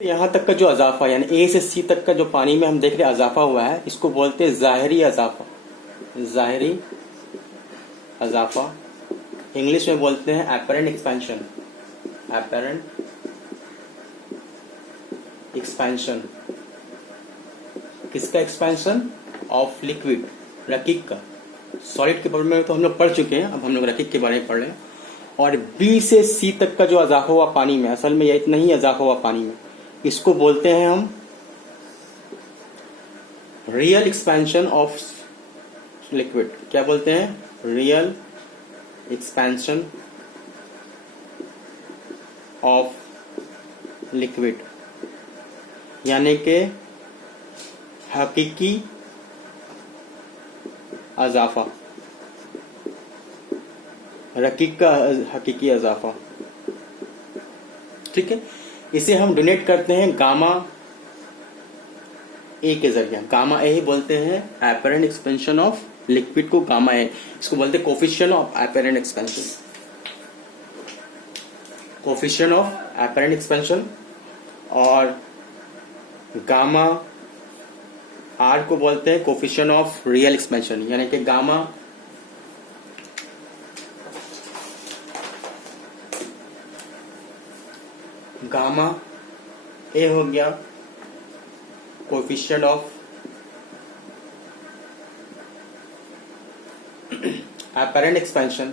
यहाँ तक का जो अजाफा यानी ए से सी तक का जो पानी में हम देख रहे अजाफा हुआ है, इसको बोलते हैं ज़ाहिरी अजाफा। ज़ाहिरी अजाफा इंग्लिश में बोलते हैं एपरेंट एक्सपेंशन। एपरेंट एक्सपेंशन किसका एक्सपेंशन? ऑफ लिक्विड, रकीक का। सॉलिड के बारे में तो हम लोग पढ़ चुके हैं, अब हम लोग रकीक के बारे में पढ़ रहे हैं। और बी से सी तक का जो अजाफा हुआ पानी में, असल में यह इतना ही अजाफा हुआ पानी में, इसको बोलते हैं हम रियल एक्सपेंशन ऑफ लिक्विड। क्या बोलते हैं? रियल एक्सपेंशन ऑफ लिक्विड, यानी कि हकीकी अजाफा, रकीक का हकीकी अजाफा। ठीक है, इसे हम डोनेट करते हैं गामा ए के जरिए। गामा ए ही बोलते हैं एपरेंट एक्सपेंशन ऑफ लिक्विड को, गामा ए। इसको बोलते हैं coefficient of apparent expansion, coefficient of apparent expansion. और गामा आर को बोलते हैं कोफिशिएंट ऑफ रियल एक्सपेंशन, यानी कि गामा ए हो गया coefficient of apparent expansion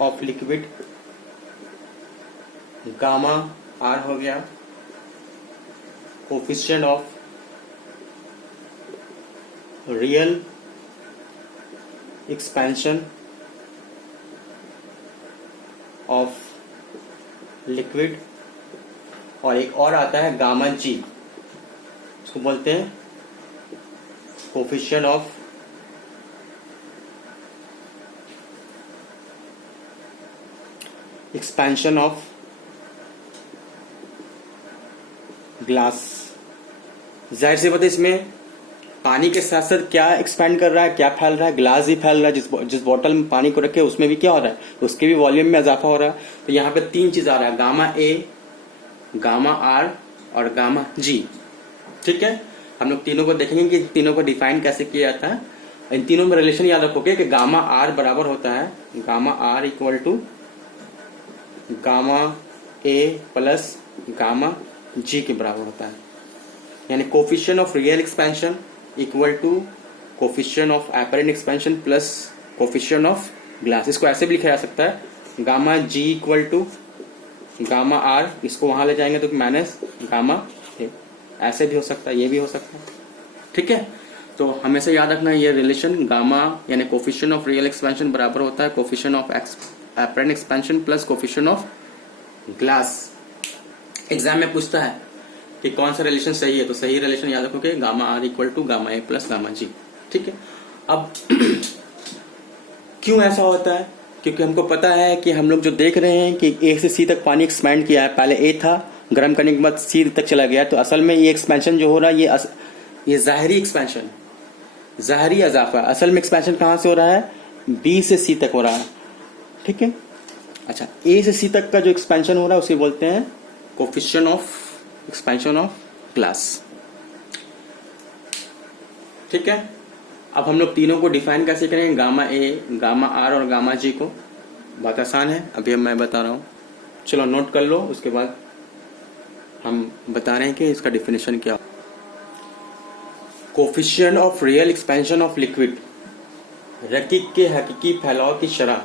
of liquid. Gamma R हो गया coefficient of real expansion of liquid. और एक और आता है गामा जी, इसको बोलते हैं coefficient of expansion of glass. जाहिर सी बात है, इसमें पानी के साथ साथ क्या एक्सपैंड कर रहा है, क्या फैल रहा है? ग्लास ही फैल रहा है। जिस बोतल में पानी को रखे उसमें भी क्या हो रहा है? उसके भी वॉल्यूम में इजाफा हो रहा है। तो यहाँ पे तीन चीज आ रहा है, गामा ए, गामा आर और गामा जी। ठीक है, हम लोग तीनों को देखेंगे कि तीनों को डिफाइन कैसे किया जाता है। इन तीनों में रिलेशन याद रखोगे कि गामा आर बराबर होता है gamma are equal to gamma A plus gamma g के बराबर होता है। यानी coefficient of real expansion equal to coefficient of apparent expansion plus coefficient of glass. इसको ऐसे भी लिखा जा सकता है, gamma g equal to gamma r, इसको वहां ले जाएंगे तो माइनस गामा ए। ऐसे भी हो सकता है, ये भी हो सकता है। ठीक है, तो हमेशा याद रखना ये रिलेशन, गामा यानी कोफिशिएंट ऑफ रियल एक्सपेंशन बराबर होता है coefficient of apparent expansion plus coefficient of glass. Exam में पूछता है कि कौन सा रिलेशन सही है, तो सही रिलेशन याद रखोगे gamma are equal to gamma A plus gamma g. ठीक है, अब क्यों ऐसा होता है? क्योंकि हमको पता है कि हम लोग जो देख रहे हैं कि ए से सी तक पानी एक्सपैंड किया है। पहले ए था, गर्म करने के बाद सी तक चला गया। तो असल में ये एक्सपेंशन जो हो रहा है ये ज़ाहिरी एक्सपेंशन, ज़ाहिरी अजाफा। असल में एक्सपेंशन कहाँ से हो रहा है? बी से सी तक हो रहा है। ठीक है, अच्छा, ए से सी तक का जो एक्सपेंशन हो रहा है उसे बोलते हैं coefficient of expansion of glass. ठीक है, अब हम लोग तीनों को डिफाइन कैसे करेंगे? गामा ए, गामा आर और गामा जी को। बात आसान है, अभी मैं बता रहा हूं, चलो नोट कर लो, उसके बाद हम बता रहे हैं कि इसका डिफिनेशन क्या। Coefficient of real expansion of liquid, रकीक के हकीकी फैलाव की शरह।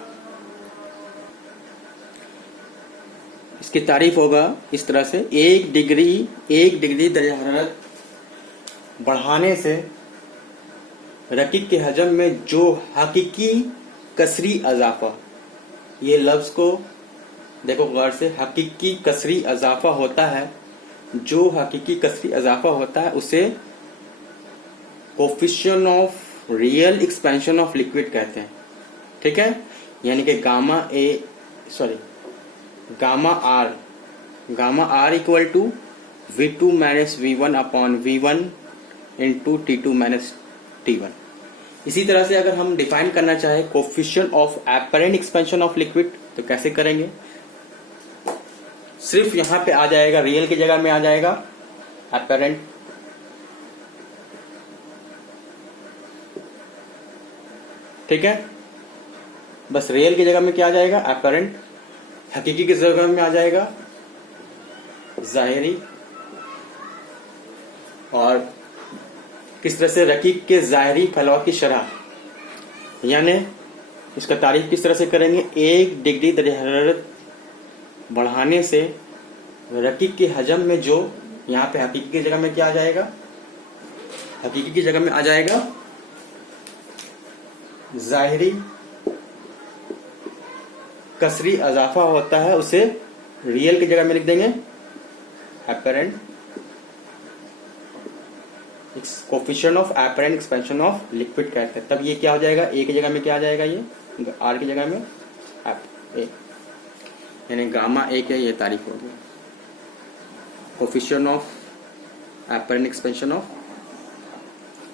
इसकी तारीफ होगा इस तरह से, एक डिग्री दर्जा हरारत बढ़ाने से रकीक के हजम में जो हकीकी कसरी अजाफा, ये लफ्ज को देखो गौर से, हकीकी कसरी अजाफा होता है, जो हकीकी कसरी अजाफा होता है उसे coefficient of real expansion of liquid कहते हैं। ठीक है, यानी कि gamma are equal to V2 minus V1 upon V1 into T2 minus T1। इसी तरह से अगर हम डिफाइन करना चाहें coefficient of apparent expansion of liquid तो कैसे करेंगे? सिर्फ यहां पे आ जाएगा, रियल की जगह में आ जाएगा एपरेंट, ठीक है। बस रियल की जगह में क्या आ जाएगा? एपरेंट। हकीकी की जगह में आ जाएगा जाहिरी। और किस तरह से? रकीक के जाहिरी फैलाव की शरह, यानी इसका तारीफ किस तरह से करेंगे? 1 डिग्री दर्जे हरारत बढ़ाने से रकीक के हजम में जो, यहाँ पे हकीकी की जगह में क्या आ जाएगा? हकीकी की जगह में आ जाएगा जाहिरी कसरी इजाफा होता है, उसे रियल की जगह में लिख देंगे apparent coefficient of apparent expansion of liquid कहते हैं। तब ये क्या हो जाएगा? ए की जगह में क्या आ जाएगा? ये आर की जगह में ए, यानी गामा ए के ये तारीफ हो गया coefficient of apparent expansion of,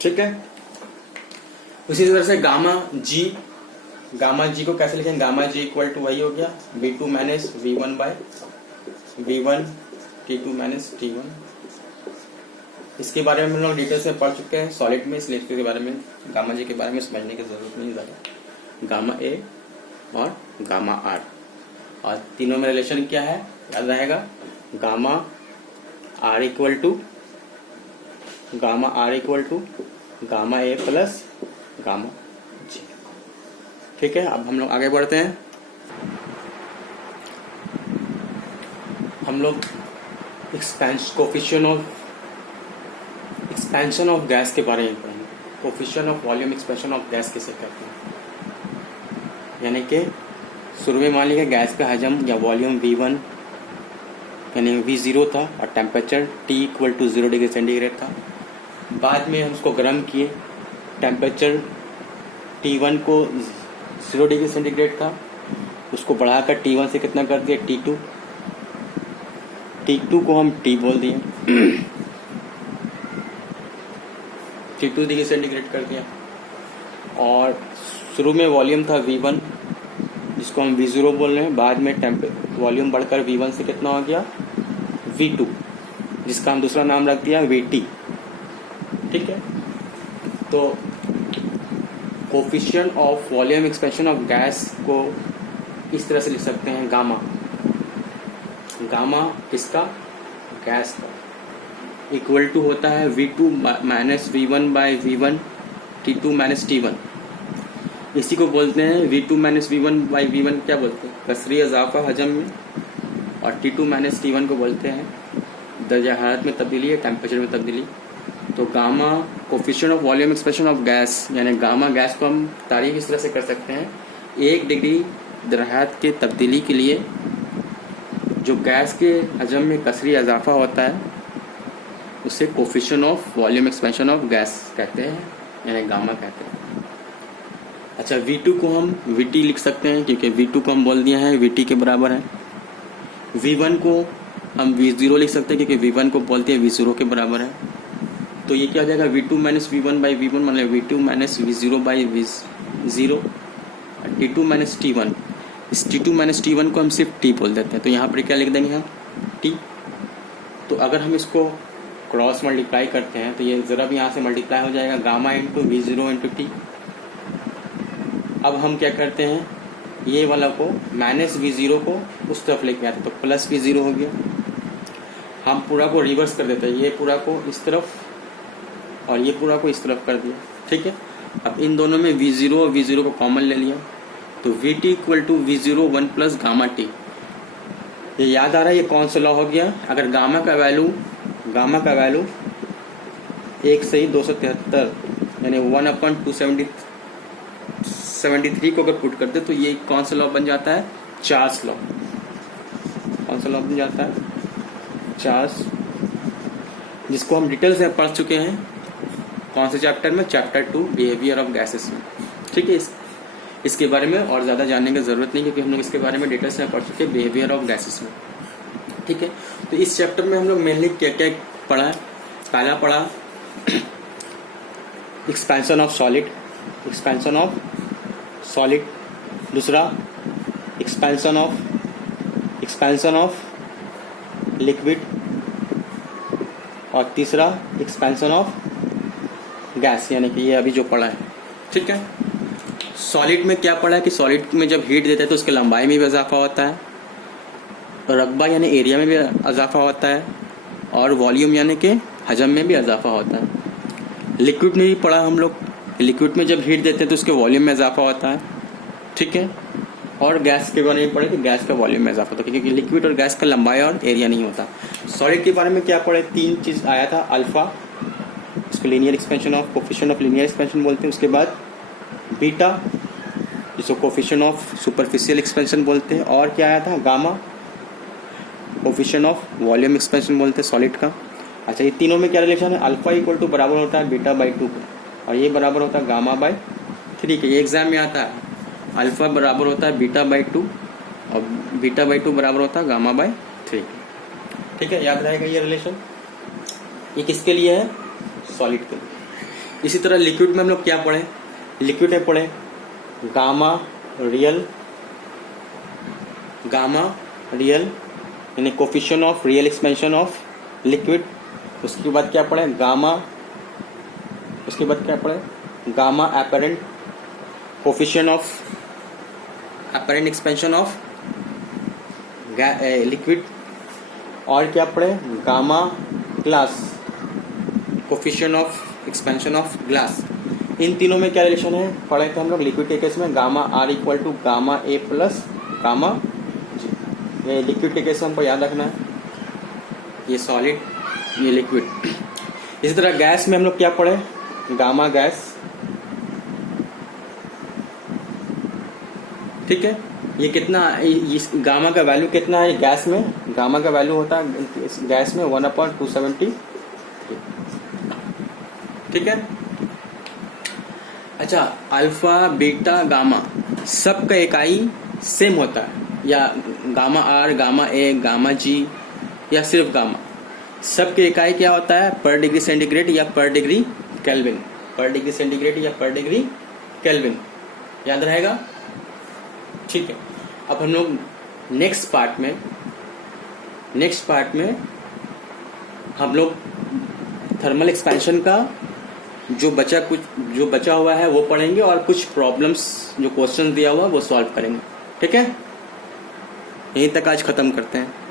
ठीक है। उसी तरह से गामा जी को कैसे लिखेंगे? गामा जी इक्वल टू वही हो गया V2 minus V1 bye V1 T2 minus T1। इसके बारे में हम लोग डिटेल्स में पढ़ चुके हैं सॉलिड में, इसलिए इसके बारे में गामा जी के बारे में समझने की जरूरत नहीं ज्यादा। गामा ए और गामा आर, और तीनों में रिलेशन क्या है याद रहेगा? Gamma are equal to gamma A plus gamma g, ठीक है। अब हम लोग आगे बढ़ते हैं। हम लोग एक्सपेंशन ऑफ गैस के बारे में पढ़ेंगे। Coefficient of volume expansion of gas किसे कहते हैं? यानी कि शुरू में मान लीजिए गैस का हजम या वॉल्यूम V1 यानी V0 था और temperature T equal to 0 degree centigrade था। बाद में हम उसको गर्म किए, टेम्परेचर T1 को 0 डिग्री सेंटीग्रेड था, उसको बढ़ाकर T1 से कितना कर दिया? T2। T2 को हम T बोल दिए T2 डिग्री सेंटीग्रेड कर दिया। और शुरू में वॉल्यूम था V1 जिसको हम V0 बोल रहे हैं, बाद में वॉल्यूम बढ़कर V1 से कितना हो गया? V2, जिसका हम दूसरा नाम रख दिया VT, ठीक है। तो coefficient of volume expansion of gas को इस तरह से लिख सकते हैं गामा किसका? गैस का, इक्वल टू होता है V2 minus V1 bye V1 T2 minus T1। इसी को बोलते हैं V2 minus V1 by V1 क्या बोलते हैं? कसरी इजाफा हजम में। और T2 माइनस T1 को बोलते हैं दर्जा हरारत में तब्दीली या टेम्परेचर में तब्दीली। तो gamma coefficient of volume expansion of gas, यानी गामा गैस को हम तारीफ इस तरह से कर सकते हैं 1 डिग्री दरहात के तब्दीली के लिए जो गैस के हजम में कसरी इजाफा होता है उसे coefficient of volume expansion of gas कहते हैं, यानी गामा कहते हैं। अच्छा, V2 को हम VT लिख सकते हैं क्योंकि V2 को हम बोल दिया है VT के बराबर है। V1 को हम V0 लिख सकते हैं क्योंकि V1 को बोलते हैं V0 के बराबर है। तो ये क्या हो जाएगा? V2 minus V1 by V1 मतलब V2 minus V0 by V0 T2 minus T1। इस T2 माइनस T1 को हम सिर्फ T बोल देते हैं, तो यहाँ पर क्या लिख देंगे हम? T। तो अगर हम इसको क्रॉस मल्टीप्लाई करते हैं तो ये ज़रा भी यहाँ से मल्टीप्लाई हो जाएगा gamma into V0 into T। अब हम क्या करते हैं, ये वाला को माइनस V0 को उस तरफ लेके आते तो प्लस V0 हो गया। हम पूरा को रिवर्स कर देते हैं, ये पूरा को इस तरफ और ये पूरा को इस तरफ कर दिया, ठीक है। अब इन दोनों में V0 और V0 को कॉमन ले लिया तो VT equal to V0 1 plus gamma T। ये याद आ रहा है ये कौन सा लॉ हो गया? अगर गामा का वैल्यू 1 से 273 यानी 1/273 को अगर पुट कर दे तो ये कौन सा लॉ बन जाता है? Charles law. कौन सा लॉ बन जाता है? चार्ल्स, जिसको हम डिटेल से पढ़ चुके हैं। कौन से चैप्टर में? चैप्टर 2 बिहेवियर ऑफ गैसेस में, ठीक है। इसके बारे में और ज़्यादा जानने की ज़रूरत नहीं क्योंकि हम लोग इसके बारे में डिटेल से पढ़ चुके हैं बिहेवियर ऑफ गैसेस में, ठीक है। तो इस चैप्टर में हम लोग मेनली क्या क्या पढ़ा है? पहला पढ़ा expansion of solid, expansion of solid, दूसरा एक्सपेंशन ऑफ लिक्विड, और तीसरा एक्सपेंशन ऑफ गैस, यानी कि ये अभी जो पढ़ा है। ठीक है, सॉलिड में क्या पढ़ा है कि सॉलिड में जब हीट देते हैं तो उसकी लंबाई में भी इजाफा होता है, रकबा यानी एरिया में भी इजाफा होता है, और वॉल्यूम यानी कि हजम में भी इजाफा होता है। लिक्विड में भी पढ़ा हम लोग, लिक्विड में जब हीट देते हैं तो उसके वॉल्यूम में इजाफा होता है। ठीक है, और गैस के बारे में पढ़े कि गैस का वॉल्यूम में इजाफा होता है, क्योंकि लिक्विड और गैस का लंबाई और एरिया नहीं होता। सॉलिड के बारे में क्या पढ़े, 3 चीज़ आया था, अल्फा, इसको linear expansion of, coefficient of linear expansion बोलते हैं। उसके बाद बीटा, जिसको कोफिशिएंट ऑफ सुपरफिशियल एक्सपेंशन बोलते हैं। और क्या आया था, gamma, coefficient of volume expansion बोलते हैं सॉलिड का। अच्छा, ये तीनों में क्या रिलेशन है, अल्फा इक्वल टू बराबर होता है बीटा बाई 2 और ये बराबर होता है गामा बाई 3 के। ये एग्जाम में आता है, अल्फा बराबर होता है बीटा बाई 2 और बीटा बाई 2 बराबर होता है गामा बाई 3। ठीक है, याद रहेगा ये रिलेशन। ये किसके लिए है, सॉलिड के लिए। इसी तरह लिक्विड में हम लोग क्या पढ़े, लिक्विड में पढ़े गामा रियल यानी coefficient of real expansion of liquid. उसके बाद क्या पढ़े gamma apparent, coefficient of apparent expansion of liquid. और क्या पढ़े, gamma glass, coefficient of expansion of glass. इन तीनों में क्या रिलेशन है पढ़े थे हम लोग लिक्विड के केस में, gamma are equal to gamma A plus gamma G. ये लिक्विड के केस में हमको याद रखना है, ये सॉलिड, ये लिक्विड। इसी तरह गैस में हम लोग क्या पढ़े, गामा गैस। ठीक है, ये कितना, इस गामा का वैल्यू कितना है गैस में, गामा का वैल्यू होता है गैस में 1/270। ठीक है, अच्छा, अल्फा बीटा गामा सबका इकाई सेम होता है, या gamma R, gamma A, gamma G, या सिर्फ गामा, सबके इकाई क्या होता है, पर डिग्री सेंटीग्रेड या पर डिग्री केल्विन, पर डिग्री सेंटीग्रेड या पर डिग्री केल्विन, याद रहेगा। ठीक है, अब हम लोग नेक्स्ट पार्ट में हम लोग थर्मल एक्सपेंशन का जो बचा हुआ है वो पढ़ेंगे, और कुछ प्रॉब्लम्स जो क्वेश्चन दिया हुआ वो सॉल्व करेंगे। ठीक है, यहीं तक आज खत्म करते हैं।